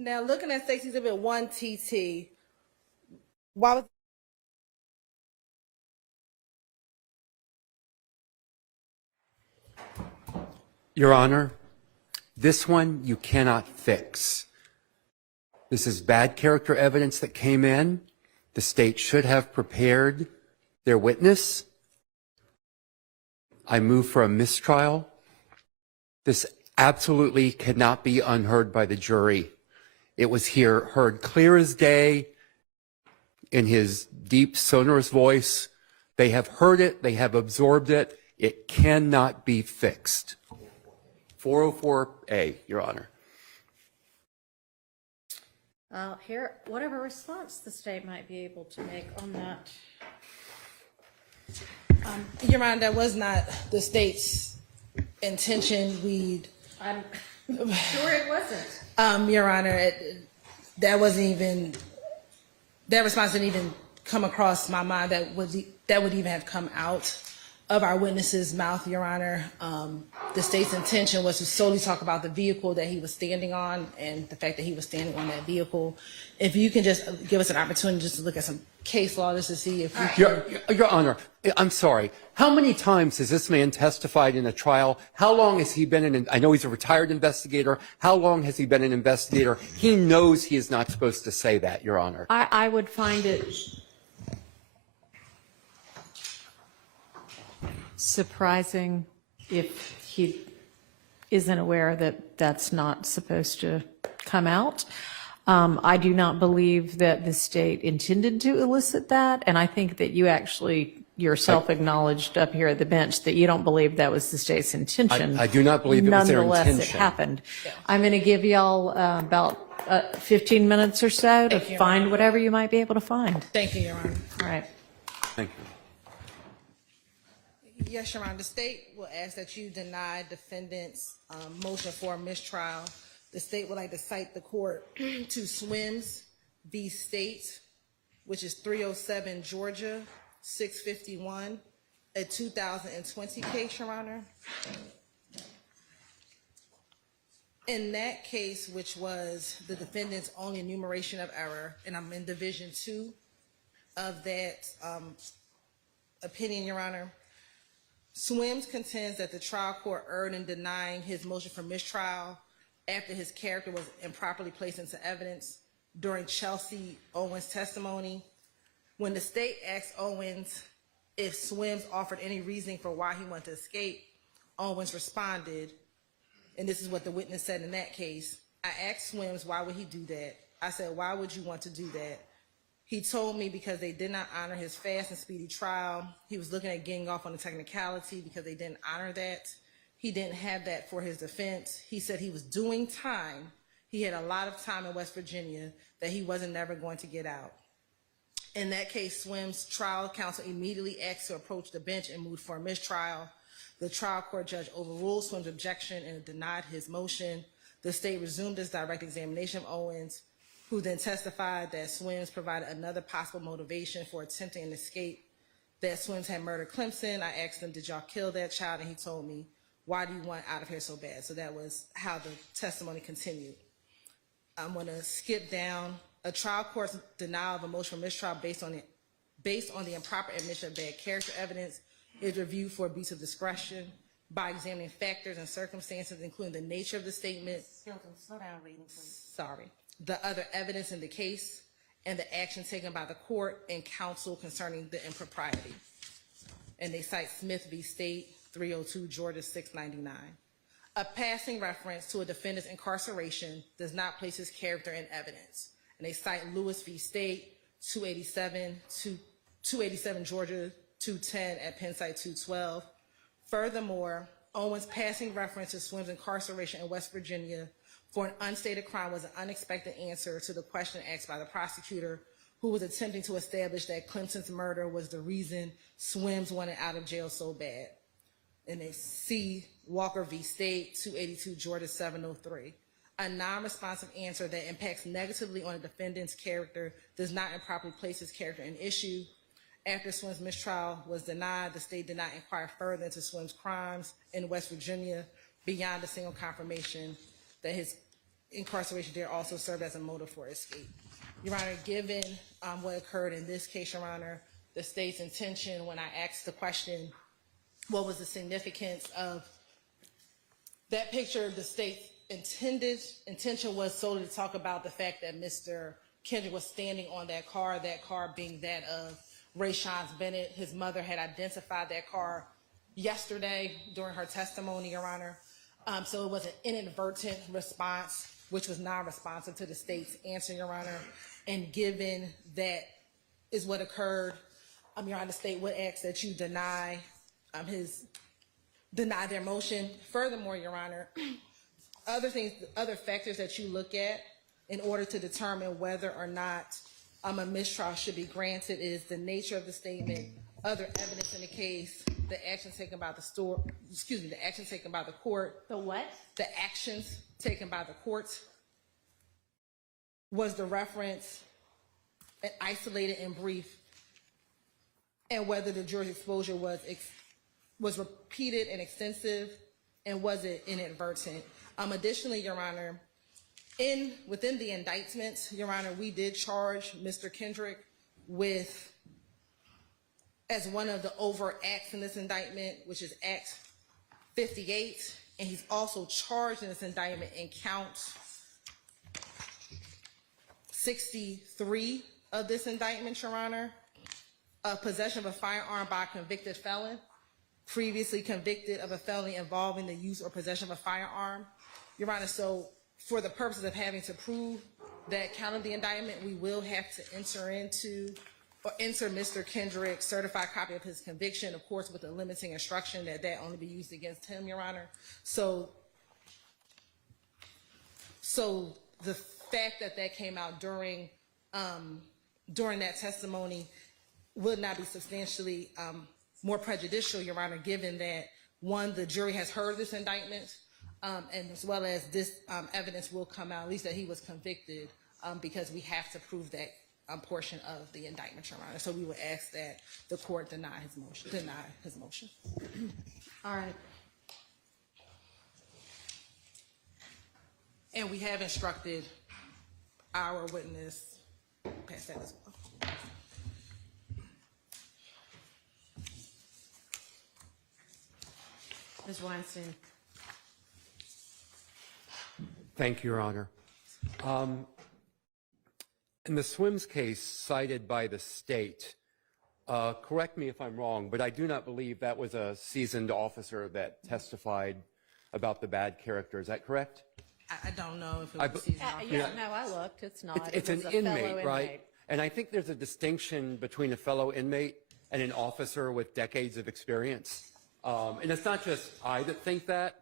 Now, looking at State's Exhibit 1 TT, why was Your Honor, this one you cannot fix. This is bad character evidence that came in. The state should have prepared their witness. I move for a mistrial. This absolutely cannot be unheard by the jury. It was heard clear as day in his deep, sonorous voice. They have heard it. They have absorbed it. It cannot be fixed. 404A, Your Honor. Here, whatever response the state might be able to make on that. Your Honor, that was not the state's intention. I'm sure it wasn't. Your Honor, that wasn't even, that response didn't even come across my mind that would even have come out of our witness's mouth, Your Honor. The state's intention was to solely talk about the vehicle that he was standing on and the fact that he was standing on that vehicle. If you can just give us an opportunity just to look at some case law just to see if we can. Your Honor, I'm sorry. How many times has this man testified in a trial? How long has he been I know he's a retired investigator. How long has he been an investigator? He knows he is not supposed to say that, Your Honor. I would find it surprising if he isn't aware that that's not supposed to come out. I do not believe that the state intended to elicit that, and I think that you actually yourself acknowledged up here at the bench that you don't believe that was the state's intention. I do not believe it was their intention. Nonetheless, it happened. Yeah. I'm going to give y'all about 15 minutes or so to find whatever you might be able to find. Thank you, Your Honor. All right. Thank you. Yes, Your Honor. The state will ask that you deny defendant's motion for a mistrial. The state would like to cite the court to Swims v. State, which is 307 Georgia, 651, a 2020 case, Your Honor. In that case, which was the defendant's only enumeration of error, and I'm in Division 2 of that opinion, Your Honor, Swims contends that the trial court erred in denying his motion for mistrial after his character was improperly placed into evidence during Chelsea Owens' testimony. When the state asked Owens if Swims offered any reasoning for why he wanted to escape, Owens responded, and this is what the witness said in that case, I asked Swims, why would he do that? I said, why would you want to do that? He told me because they did not honor his fast and speedy trial. He was looking at getting off on a technicality because they didn't honor that. He didn't have that for his defense. He said he was doing time. He had a lot of time in West Virginia that he wasn't never going to get out. In that case, Swims' trial counsel immediately asked to approach the bench and moved for a mistrial. The trial court judge overruled Swims' objection and denied his motion. The state resumed its direct examination of Owens, who then testified that Swims provided another possible motivation for attempting an escape, that Swims had murdered Clemson. I asked him, did y'all kill that child? And he told me, why do you want out of here so bad? So that was how the testimony continued. I'm going to skip down. A trial court's denial of a motion for mistrial based on the improper admission of bad character evidence is reviewed for abuse of discretion by examining factors and circumstances, including the nature of the statement. Hylton, slow down reading, please. Sorry. The other evidence in the case and the action taken by the court and counsel concerning the impropriety. And they cite Smith v. State, 302 Georgia 699. A passing reference to a defendant's incarceration does not place his character in evidence. And they cite Lewis v. State, 287 Georgia 210 at Penn site 212. Furthermore, Owens' passing reference to Swims' incarceration in West Virginia for an unstated crime was an unexpected answer to the question asked by the prosecutor, who was attempting to establish that Clemson's murder was the reason Swims wanted out of jail so bad. And they see Walker v. State, 282 Georgia 703. A non-responsive answer that impacts negatively on a defendant's character does not improperly place his character in issue. After Swims' mistrial was denied, the state did not inquire further into Swims' crimes in West Virginia beyond a single confirmation that his incarceration there also served as a motive for escape. Your Honor, given what occurred in this case, Your Honor, the state's intention when I asked the question, what was the significance of that picture, the state's intention was solely to talk about the fact that Mr. Kendrick was standing on that car being that of Rayshon's Bennett. His mother had identified that car yesterday during her testimony, Your Honor. So it was an inadvertent response, which was non-responsive to the state's answer, Your Honor. And given that is what occurred, Your Honor, the state would ask that you deny their motion. Furthermore, Your Honor, other factors that you look at in order to determine whether or not a mistrial should be granted is the nature of the statement, other evidence in the case, the actions taken by the actions taken by the court. The what? The actions taken by the court. Was the reference isolated and brief, and whether the jury's exposure was repeated and extensive, and was it inadvertent? Additionally, Your Honor, within the indictments, Your Honor, we did charge Mr. Kendrick with, as one of the overt acts in this indictment, which is Act 58, and he's also charged in this indictment in count 63 of this indictment, Your Honor, of possession of a firearm by a convicted felon, previously convicted of a felony involving the use or possession of a firearm. Your Honor, so for the purposes of having to prove that count of the indictment, we will have to enter Mr. Kendrick's certified copy of his conviction, of course, with a limiting instruction that only be used against him, Your Honor. So the fact that came out during that testimony would not be substantially more prejudicial, Your Honor, given that, one, the jury has heard this indictment, and as well as this evidence will come out, at least that he was convicted, because we have to prove that portion of the indictment, Your Honor. So we would ask that the court deny his motion. All right. And we have instructed our witness, pass that as well. Ms. Weinstein. Thank you, Your Honor. In the Swims case cited by the state, correct me if I'm wrong, but I do not believe that was a seasoned officer that testified about the bad character. Is that correct? I don't know if it was seasoned officer. No, I looked. It's not. It's an inmate, right? And I think there's a distinction between a fellow inmate and an officer with decades of experience. And it's not just I that think that.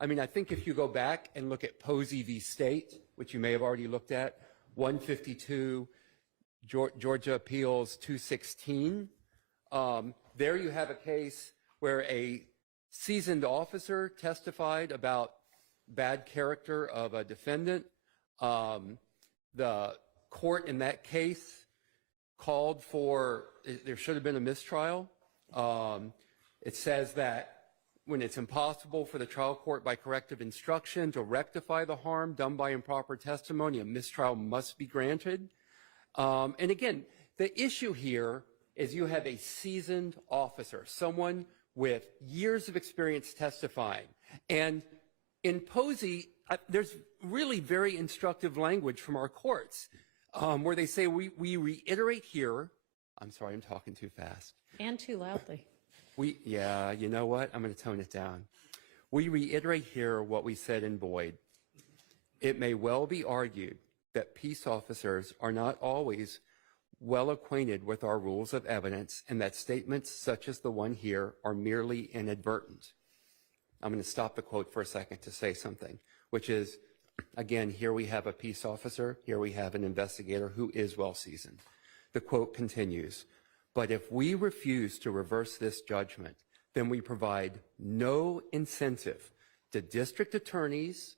I mean, I think if you go back and look at Posey v. State, which you may have already looked at, 152, Georgia Appeals 216, there you have a case where a seasoned officer testified about bad character of a defendant. The court in that case called for, there should have been a mistrial. It says that when it's impossible for the trial court by corrective instruction to rectify the harm done by improper testimony, a mistrial must be granted. And again, the issue here is you have a seasoned officer, someone with years of experience testifying. And in Posey, there's really very instructive language from our courts where they say we reiterate here. I'm sorry, I'm talking too fast. And too loudly. Yeah, you know what? I'm going to tone it down. We reiterate here what we said in Boyd. It may well be argued that peace officers are not always well acquainted with our rules of evidence and that statements such as the one here are merely inadvertent. I'm going to stop the quote for a second to say something, which is, again, here we have a peace officer, here we have an investigator who is well seasoned. The quote continues, but if we refuse to reverse this judgment, then we provide no incentive to district attorneys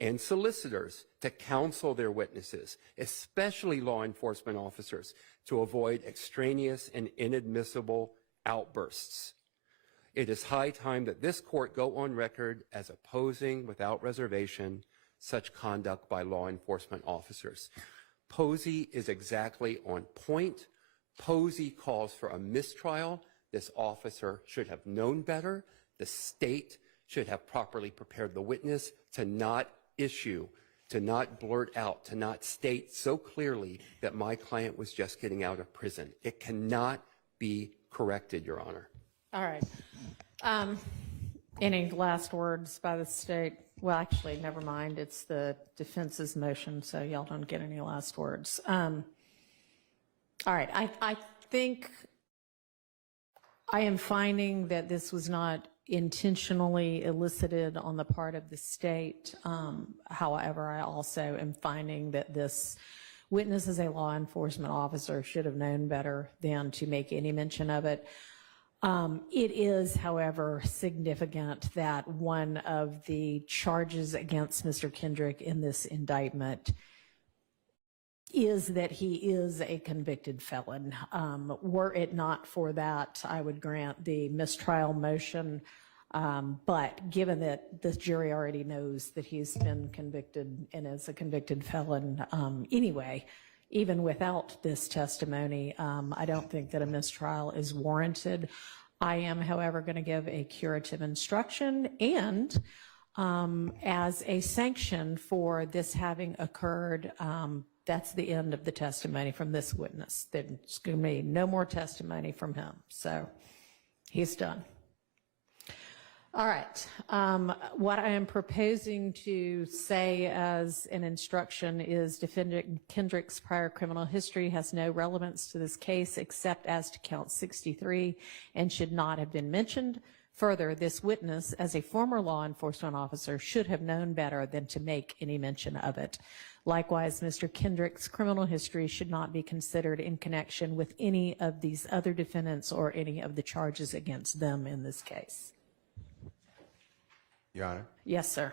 and solicitors to counsel their witnesses, especially law enforcement officers, to avoid extraneous and inadmissible outbursts. It is high time that this court go on record as opposing without reservation such conduct by law enforcement officers. Posey is exactly on point. Posey calls for a mistrial. This officer should have known better. The state should have properly prepared the witness to not issue, to not blurt out, to not state so clearly that my client was just getting out of prison. It cannot be corrected, Your Honor. All right. Any last words by the state? Well, actually, never mind. It's the defense's motion, so y'all don't get any last words. All right. I think I am finding that this was not intentionally elicited on the part of the state. However, I also am finding that this witness as a law enforcement officer should have known better than to make any mention of it. It is, however, significant that one of the charges against Mr. Kendrick in this indictment is that he is a convicted felon. Were it not for that, I would grant the mistrial motion. But given that the jury already knows that he's been convicted and is a convicted felon anyway, even without this testimony, I don't think that a mistrial is warranted. I am, however, going to give a curative instruction and as a sanction for this having occurred, that's the end of the testimony from this witness. There's going to be no more testimony from him. So he's done. All right. What I am proposing to say as an instruction is defendant Kendrick's prior criminal history has no relevance to this case except as to count 63 and should not have been mentioned. Further, this witness, as a former law enforcement officer, should have known better than to make any mention of it. Likewise, Mr. Kendrick's criminal history should not be considered in connection with any of these other defendants or any of the charges against them in this case. Your Honor? Yes, sir.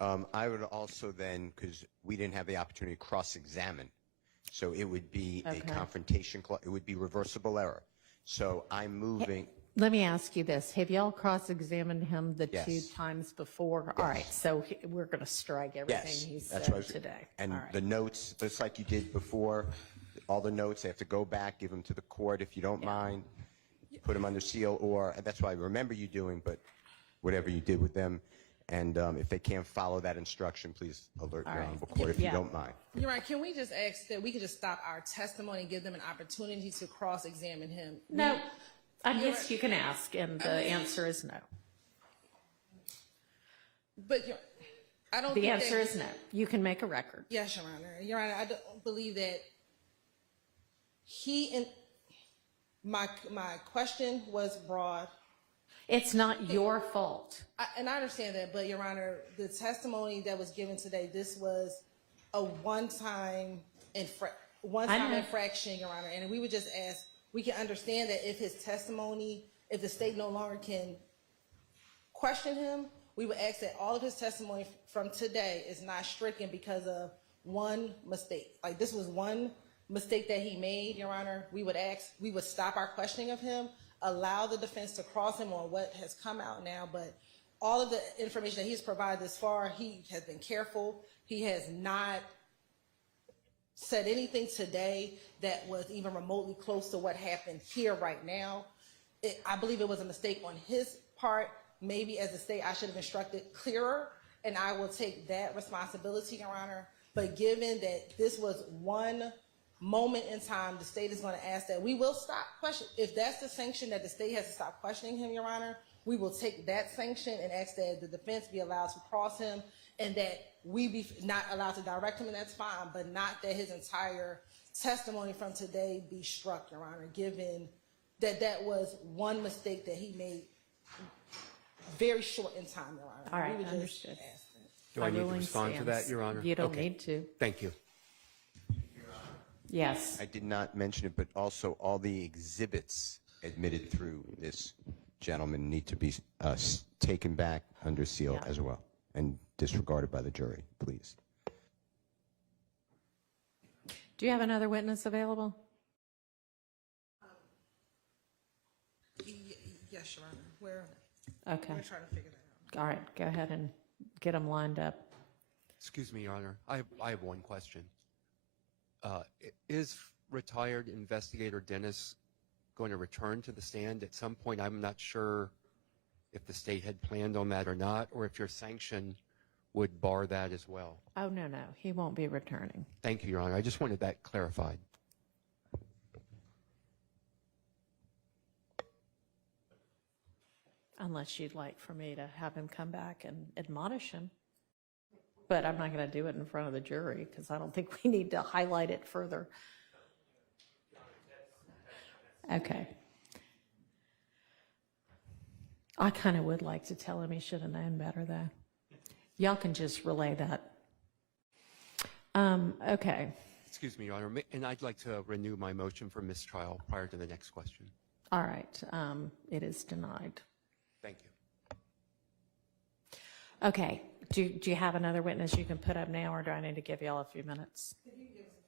I would also then, because we didn't have the opportunity to cross-examine, so it would be a confrontation clause, it would be reversible error. So I'm moving. Let me ask you this. Have y'all cross-examined him the Yes. 2 times before? Yes. All right, so we're going to strike everything Yes, he that's said what I was, today. and All right. the notes, just like you did before, all the notes, they have to go back, give them to the court if you don't mind, put them under seal, or, and that's what I remember you doing, but whatever you did with them. And if they can't follow that instruction, please alert your honorable court if you don't mind. You're right. Can we just ask that we could just stop our testimony and give them an opportunity to cross-examine him? No, I guess you can ask, and the answer is no. But I don't. The answer is no. You can make a record. Yes, Your Honor. Your Honor, I don't believe that he and my question was broad. It's not your fault. And I understand that, but Your Honor, the testimony that was given today, this was a one-time infraction, Your Honor. And we would just ask, we can understand that if his testimony, if the state no longer can question him, we would ask that all of his testimony from today is not stricken because of one mistake. Like this was one mistake that he made, Your Honor. We would ask, we would stop our questioning of him, allow the defense to cross him on what has come out now, but all of the information that he's provided this far, he has been careful. He has not said anything today that was even remotely close to what happened here right now. I believe it was a mistake on his part. Maybe as a state, I should have instructed clearer, and I will take that responsibility, Your Honor. But given that this was one moment in time, the state is going to ask that we will stop questioning. If that's the sanction that the state has to stop questioning him, Your Honor, we will take that sanction and ask that the defense be allowed to cross him and that we be not allowed to direct him, and that's fine, but not that his entire testimony from today be struck, Your Honor, given that that was one mistake that he made very short in time, Your Honor. All right, we would understood. Just ask that. Do I need to respond to that, Your Honor? You don't Okay. need to. Thank you. Yes. I did not mention it, but also all the exhibits admitted through this gentleman need to be taken back under seal as well and disregarded by the jury, please. Do you have another witness available? Yes, Your Honor. We're Okay. trying to figure that out. All right. Go ahead and get them lined up. Excuse me, Your Honor. I have one question. Is retired investigator Dennis going to return to the stand at some point? I'm not sure if the state had planned on that or not, or if your sanction would bar that as well. Oh, no, he won't be returning. Thank you, Your Honor. I just wanted that clarified. Unless you'd like for me to have him come back and admonish him. But I'm not going to do it in front of the jury because I don't think we need to highlight it further. Okay. I kind of would like to tell him he should have known better, though. Y'all can just relay that. Okay. Excuse me, Your Honor, and I'd like to renew my motion for mistrial prior to the next question. All right. It is denied. Thank you. Okay. Do you have another witness you can put up now, or do I need to give y'all a few minutes? Could you give us